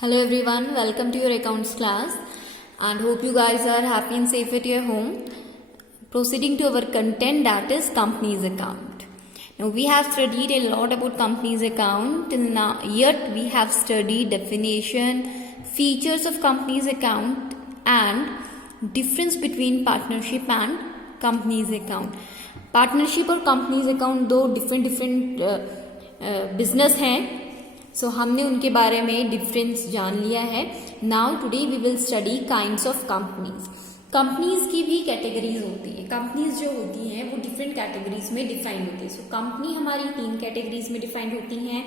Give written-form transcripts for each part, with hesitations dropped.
Hello everyone, welcome to your accounts class and hope you guys are happy and safe at your home. Proceeding to our content, that is company's account. Now we have studied a lot about company's account till now, yet we have studied definition, features of company's account and difference between partnership and company's account. Partnership और companies account दो different business हैं. सो हमने उनके बारे में difference जान लिया है. Now today we will study kinds of companies. Companies की भी कैटेगरीज होती है. कंपनीज जो होती हैं वो डिफरेंट कैटेगरीज में डिफाइन होती है. सो कंपनी हमारी 3 कैटेगरीज में डिफाइंड होती हैं.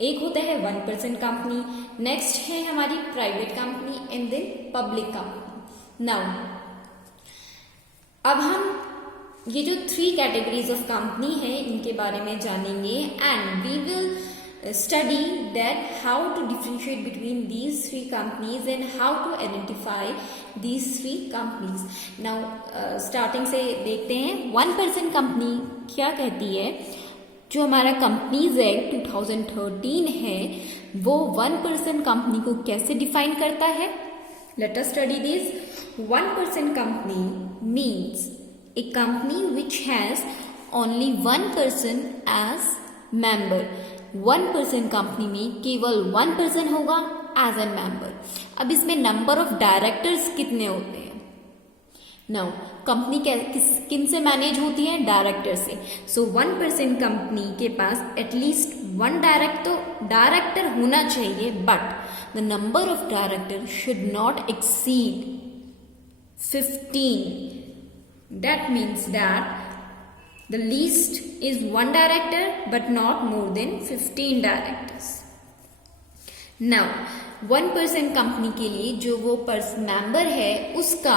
एक होता है 1% कंपनी, नेक्स्ट है हमारी private company and then public company. Now अब हम ये जो 3 कैटेगरीज ऑफ कंपनी है इनके बारे में जानेंगे and we will study that how to differentiate between these 3 companies and how to identify these 3 companies. Now starting से देखते हैं 1% कंपनी क्या कहती है. जो हमारा कंपनीज एक्ट 2013 है वो 1% कंपनी को कैसे डिफाइन करता है. Let us study this. 1% company means a company which has only 1 person as member. 1% company में केवल 1 पर्सन होगा एज एन मेंबर. अब इसमें नंबर ऑफ डायरेक्टर्स कितने होते हैं. नाउ कंपनी किन से मैनेज होती है. डायरेक्टर से. सो 1% कंपनी के पास एटलीस्ट 1 डायरेक्टर होना चाहिए, but the number of director should not exceed 15. That means that the least is 1 director but not more than 15 directors. Now 1% company के लिए जो वो मेंबर है उसका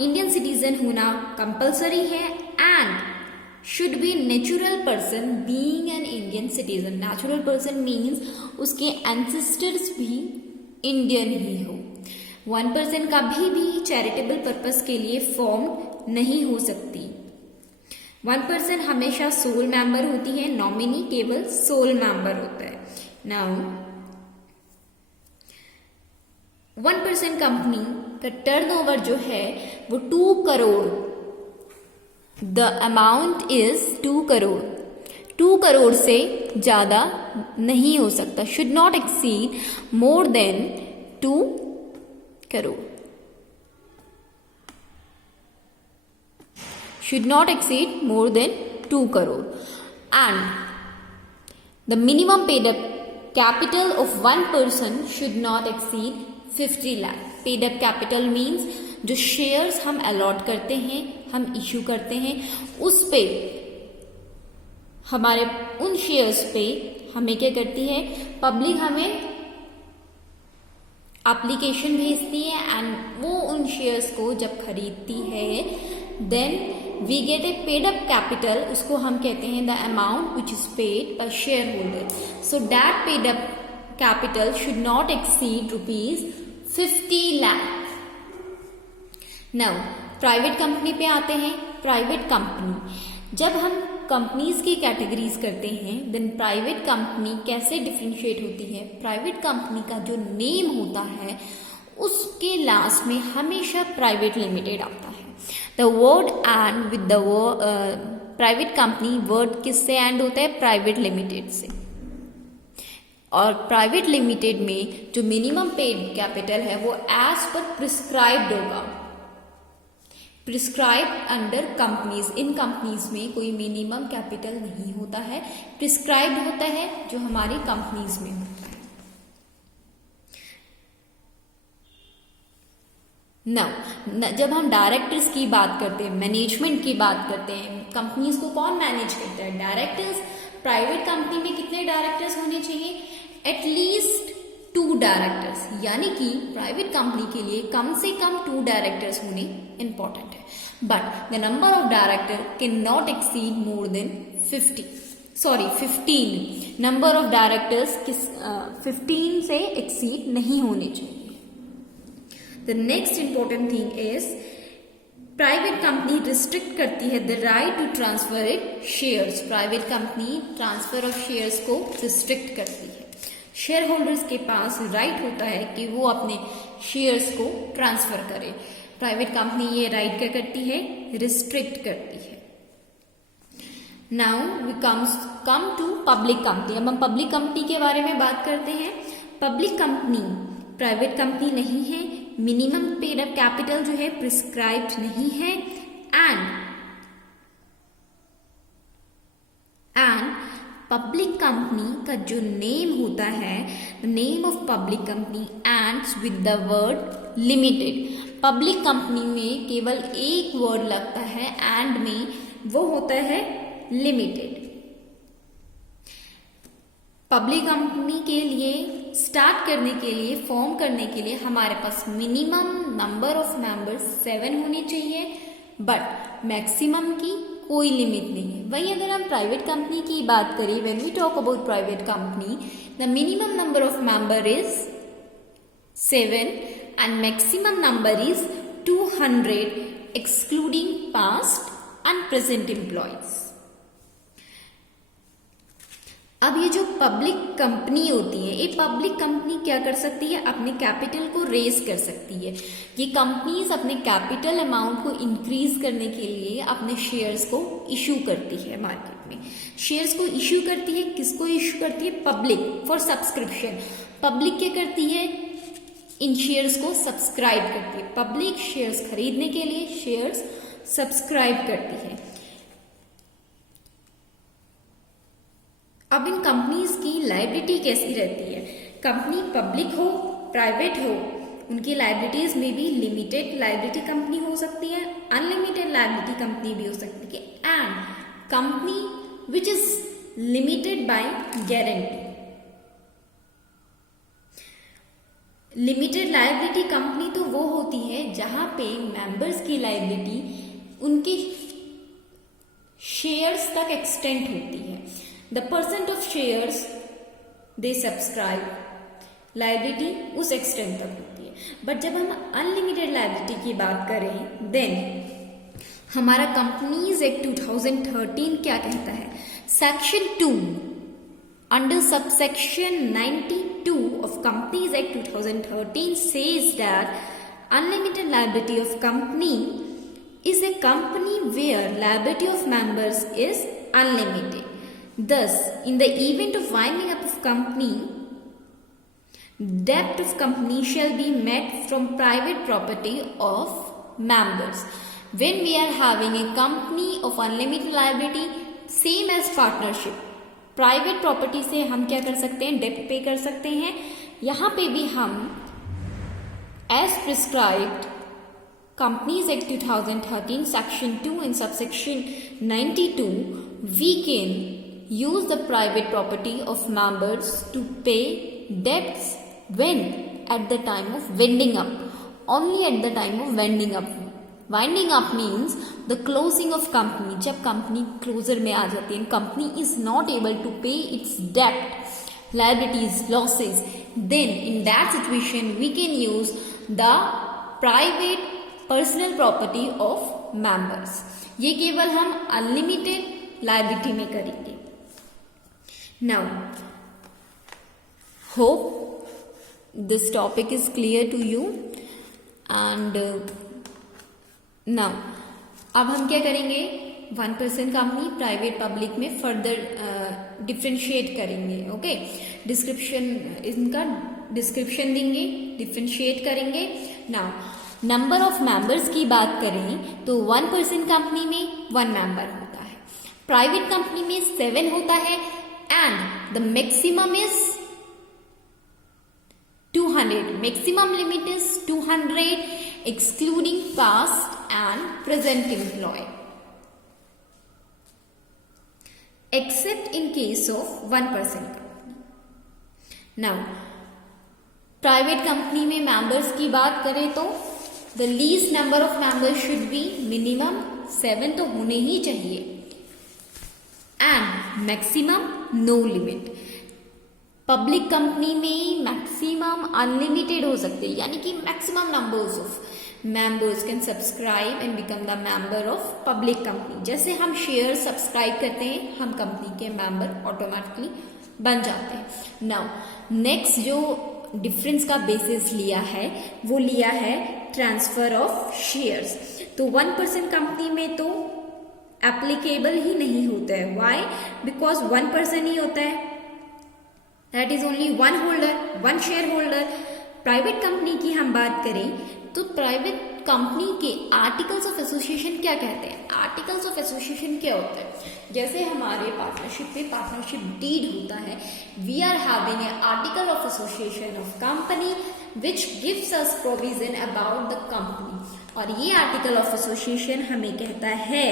इंडियन सिटीजन होना कंपलसरी है and should be natural person being an Indian citizen. Natural person means उसके ancestors भी इंडियन ही हो. 1% कभी भी चैरिटेबल पर्पस के लिए फॉर्म नहीं हो सकती. 1% हमेशा सोल मेंबर होती है, नॉमिनी केवल सोल मेंबर होता है. नाउ 1% कंपनी का टर्नओवर जो है वो 2 crore. The amount is 2 crore. 2 crore से ज्यादा नहीं हो सकता. Should not exceed more than 2 crore. should not exceed more than 2 crore and the minimum paid up capital of 1 person should not exceed 50 lakh. paid up capital means जो shares हम allot करते हैं, हम इश्यू करते हैं, उस पे हमारे उन शेयर्स पे हमें क्या करती है पब्लिक, हमें एप्लीकेशन भेजती है एंड वो उन शेयर्स को जब खरीदती है then we get a paid up capital. उसको हम कहते हैं the amount which is paid by shareholder. So that paid up capital should not exceed ₹50 lakh. Now private company पे आते हैं. प्राइवेट कंपनी जब हम कंपनीज की कैटेगरीज करते हैं देन प्राइवेट कंपनी कैसे डिफरेंशिएट होती है. प्राइवेट कंपनी का जो नेम होता है उसके लास्ट में हमेशा प्राइवेट लिमिटेड आता है. The word and with the private company word किससे एंड होता है. प्राइवेट लिमिटेड से. और प्राइवेट लिमिटेड में जो मिनिमम पेड कैपिटल है वो एज पर प्रिस्क्राइब्ड होगा. Prescribed under companies. इन कंपनीज में कोई मिनिमम कैपिटल नहीं होता है, प्रिस्क्राइब्ड होता है जो हमारी कंपनीज में होता है. नाउ जब हम डायरेक्टर्स की बात करते हैं, मैनेजमेंट की बात करते हैं, कंपनीज को कौन मैनेज करता है. डायरेक्टर्स. प्राइवेट कंपनी में कितने डायरेक्टर्स होने चाहिए. At least 2 directors. यानी कि प्राइवेट कंपनी के लिए कम से कम 2 डायरेक्टर्स होने इंपॉर्टेंट है. But the number of director can not exceed more than 15. Number of directors 15 से एक्सीड नहीं होने चाहिए. The next important thing is private company restrict करती है the right to transfer it shares. Private company transfer of shares को restrict करती है. Share holders के पास राइट होता है कि वो अपने शेयर्स को ट्रांसफर करे। प्राइवेट कंपनी ये राइट क्या करती है, रिस्ट्रिक्ट करती है। Now we come to public company. अब हम पब्लिक कंपनी के बारे में बात करते हैं। पब्लिक कंपनी प्राइवेट कंपनी नहीं है, मिनिमम पेड अप कैपिटल जो है प्रिस्क्राइब्ड नहीं है, एंड पब्लिक कंपनी का जो नेम होता है, the name of public company ends with the word limited. Public company में केवल एक वर्ड लगता है एंड में, वो होता है लिमिटेड। पब्लिक कंपनी के लिए स्टार्ट करने के लिए, फॉर्म करने के लिए हमारे पास मिनिमम नंबर ऑफ मेंबर्स 7 होने चाहिए, बट मैक्सिमम की कोई लिमिट नहीं है। वही अगर हम प्राइवेट कंपनी की बात करें, when we talk about private company, the minimum number of member is 7 and maximum number is 200 excluding past and present employees। अब ये जो पब्लिक कंपनी होती है, ये पब्लिक कंपनी क्या कर सकती है, अपने कैपिटल को रेज कर सकती है। ये कंपनीज अपने कैपिटल अमाउंट को इंक्रीज करने के लिए अपने शेयर्स को इशू करती है मार्केट में। शेयर्स को इशू करती है, किसको इशू करती है, पब्लिक, फॉर सब्सक्रिप्शन। पब्लिक क्या करती है, इन शेयर्स को सब्सक्राइब करती है। पब्लिक शेयर्स खरीदने के लिए शेयर्स सब्सक्राइब करती है। अब इन कंपनीज की लायबिलिटी कैसी रहती है, कंपनी पब्लिक हो प्राइवेट हो, उनकी लायबिलिटीज में भी लिमिटेड लायबिलिटी कंपनी हो सकती है, अनलिमिटेड लायबिलिटी कंपनी भी हो सकती है, and company which is limited by guarantee. Limited liability company तो वो होती है जहां पे मेंबर्स की लायबिलिटी उनके शेयर्स तक एक्सटेंड होती है। The percent of shares they subscribe, liability उस एक्सटेंड तक होती है। बट जब हम अनलिमिटेड लायबिलिटी की बात करें, देन हमारा कंपनीज एक्ट 2013 क्या कहता है, section 2 under subsection 92 of Companies Act 2013 says that unlimited liability of company is a company where liability of members is unlimited. Thus, in the event of winding up of company, debt of company shall be met from private property of members. When we are having a company of unlimited liability, same as partnership, private property से हम क्या कर सकते हैं, date पे कर सकते हैं। यहां पे भी हम as prescribed companies act 2013 section 2 and subsection 92 we can use the private property of members to pay debts when at the time of winding up, only at the time of winding up. Winding up means the closing of company, जब company closure में आ जाती है, company is not able to pay its debt, liabilities, losses, then in that situation we can use the private personal property of members. ये केवल हम unlimited liability में करेंगे। Now hope this topic is clear to you and now अब हम क्या करेंगे, 1% company private public में फर्दर डिफ्रेंशिएट करेंगे। ओके, डिस्क्रिप्शन, इनका डिस्क्रिप्शन देंगे, डिफ्रेंशिएट करेंगे। नाउ नंबर ऑफ मेंबर्स की बात करें तो 1% कंपनी में 1 मेंबर होता है, प्राइवेट कंपनी में 7 होता है, and the maximum is 200, maximum limit is 200 excluding past and present employee, except in case of 1% company. Now, private company में members की बात करें तो the least number of members should be minimum 7 तो होने ही चाहिए, and maximum no limit. Public company में maximum unlimited हो सकते हैं, यानी कि maximum numbers of members can subscribe and become the member of public company. जैसे हम शेयर सब्सक्राइब करते हैं, हम कंपनी के मेंबर ऑटोमेटिकली बन जाते हैं। नाउ नेक्स्ट जो डिफरेंस का बेसिस लिया है वो लिया है ट्रांसफर ऑफ शेयर्स। तो 1% कंपनी में तो एप्लीकेबल ही नहीं होता है। व्हाई? बिकॉज 1% ही होता है, that is only one holder, one share holder. Private company की हम बात करें तो प्राइवेट कंपनी के आर्टिकल्स ऑफ एसोसिएशन क्या कहते हैं? आर्टिकल्स ऑफ एसोसिएशन क्या होता है? जैसे हमारे पार्टनरशिप में पार्टनरशिप डीड होता है, we are having a article of association of company which gives us provision about the company. और ये आर्टिकल ऑफ एसोसिएशन हमें कहता है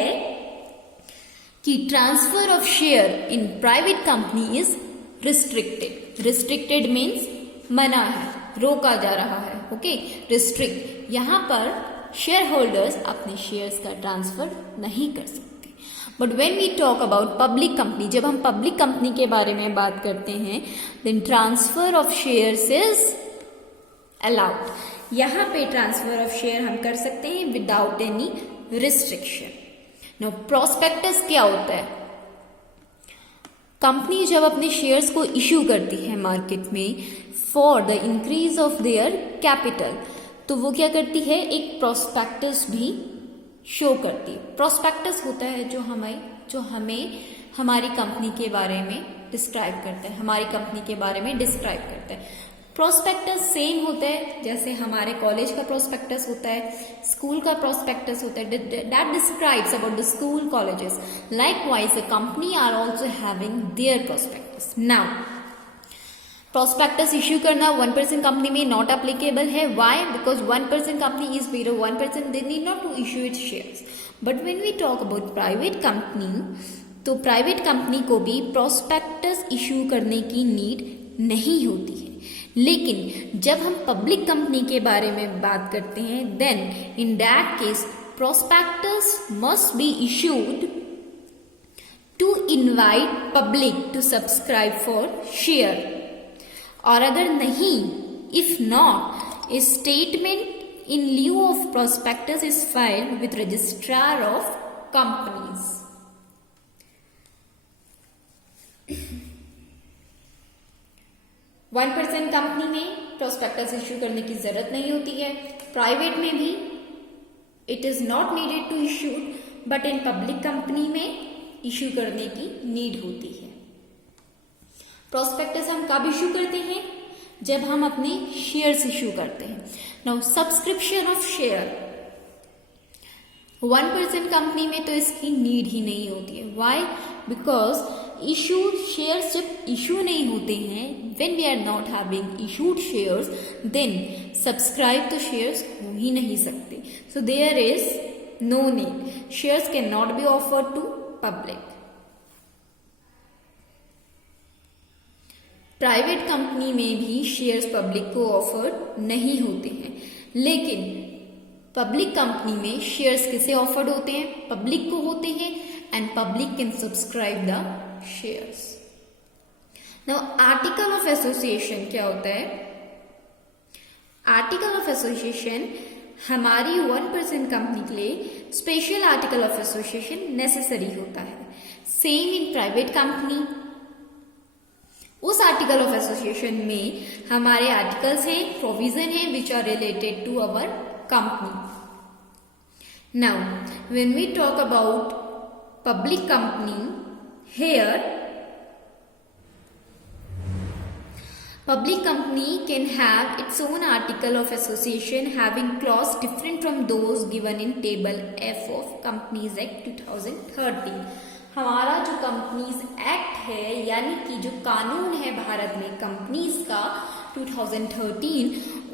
कि transfer of share in private company is restricted. Restricted means मना है, रोका जा रहा है। ओके, रिस्ट्रिक्ट, यहाँ पर शेयर होल्डर्स अपने शेयर्स का ट्रांसफर नहीं कर सकते। But when we talk about public company, जब हम पब्लिक कंपनी के बारे में बात करते हैं, then transfer of shares is allowed. यहाँ पे ट्रांसफर ऑफ शेयर हम कर सकते हैं without any restriction. No, prospectus क्या होता है? कंपनी जब अपने शेयर्स को इश्यू करती है मार्केट में for the increase of their capital, तो वो क्या करती है? एक प्रोस्पेक्टस भी शो करती है। प्रोस्पेक्टस होता है जो हमें हमारी कंपनी के बारे में डिस्क्राइब करता है, हमारी कंपनी के बारे में डिस्क्राइब करता है। प्रोस्पेक्टस सेम होता है जैसे हमारे कॉलेज का प्रोस्पेक्टस होता है, स्कूल का प्रोस्पेक्टस होता है, that describes about the school colleges. Likewise the company are also having their prospectus. Now prospectus issue करना 1% कंपनी में नॉट एप्लीकेबल है। Why? Because 1% company is below 1%, they need not to issue its shares. But when we talk about private company, तो private company को भी prospectus issue करने की need नहीं होती है। लेकिन जब हम पब्लिक कंपनी के बारे में बात करते हैं, then in that case prospectus must be issued to invite public to subscribe for share. और अगर नहीं, if not, a statement in lieu of prospectus is filed with registrar of companies. 1% company में प्रोस्पेक्टस इश्यू करने की जरूरत नहीं होती है। प्राइवेट में भी it is not needed to issue, but in public company में इश्यू करने की नीड होती है। प्रोस्पेक्टस हम कब इश्यू करते हैं? जब हम अपने शेयर्स इश्यू करते हैं। Now subscription of share, 1% company में तो इसकी नीड ही नहीं होती है। व्हाई? बिकॉज इशूड शेयर्स जब इशू नहीं होते हैं, when we are not having issued shares, then subscribe तो शेयर्स हो ही नहीं सकते। So there is no need, shares can not be offered to public. Private company में भी शेयर्स पब्लिक को ऑफर नहीं होते हैं, लेकिन पब्लिक कंपनी में शेयर्स किसे ऑफर्ड होते हैं? पब्लिक को होते हैं, and public can subscribe the shares. Now article of association क्या होता है? आर्टिकल ऑफ एसोसिएशन हमारी 1% कंपनी के लिए special article of association necessary होता है। सेम इन प्राइवेट कंपनी, उस आर्टिकल ऑफ एसोसिएशन में हमारे आर्टिकल्स हैं, प्रोविजन है which are related to our company. Now when we talk about public company, here public company can have its own article of association having clause different from those given in table F of Companies Act 2013। हमारा जो companies act है, यानी कि जो कानून है भारत में companies का 2013,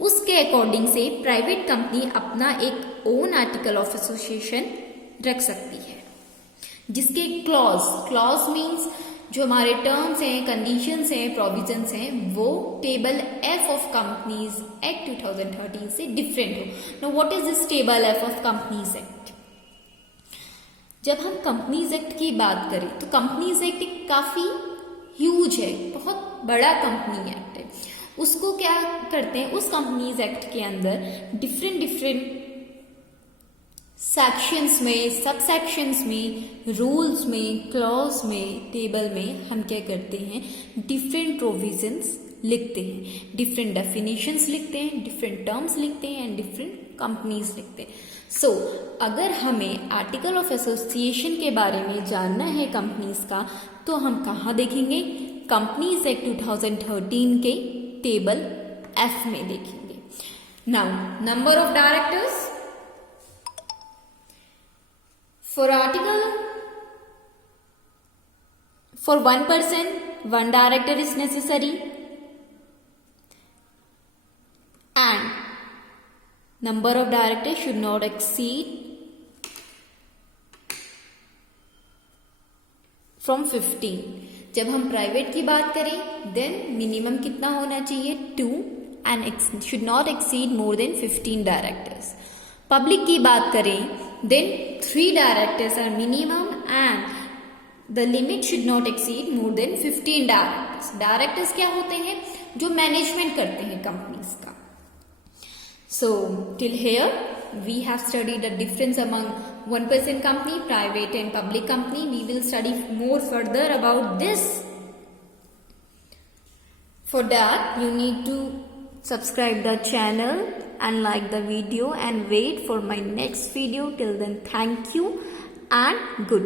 उसके अकॉर्डिंग से प्राइवेट कंपनी अपना एक ओन आर्टिकल ऑफ एसोसिएशन रख सकती है, जिसके क्लॉज मीन्स जो हमारे टर्म्स हैं, कंडीशंस हैं, प्रोविजंस हैं, वो table F of companies act 2013 से डिफरेंट हो। Now what is this table F of companies act? जब हम कंपनीज एक्ट की बात करें तो कंपनीज एक्ट एक काफी ह्यूज है, बहुत बड़ा कंपनी एक्ट है। उसको क्या करते हैं, उस कंपनीज एक्ट के अंदर डिफरेंट सेक्शंस में, सब सेक्शंस में, रूल्स में, क्लॉज में, टेबल में हम क्या करते हैं, डिफरेंट प्रोविजंस लिखते हैं, डिफरेंट डेफिनेशंस लिखते हैं, डिफरेंट टर्म्स लिखते हैं एंड डिफरेंट कंपनीज लिखते हैं. सो अगर हमें आर्टिकल ऑफ एसोसिएशन के बारे में जानना है कंपनीज का, तो हम कहाँ देखेंगे, कंपनीज एक्ट 2013 के टेबल F में देखेंगे. Now number of directors. For article, for one person, one director is necessary, and number of directors should not exceed from 15. जब हम प्राइवेट की बात करें, देन मिनिमम कितना होना चाहिए, 2, and should not exceed more than 15 directors. Public की बात करें, then 3 directors are minimum and the limit should not exceed more than 15 directors. Directors क्या होते हैं, जो मैनेजमेंट करते हैं कंपनीज का. So till here we have studied the difference among one person company, private and public company. We will study more further about this. For that you need to subscribe the channel and like the video and wait for my next video. Till then, thank you and good.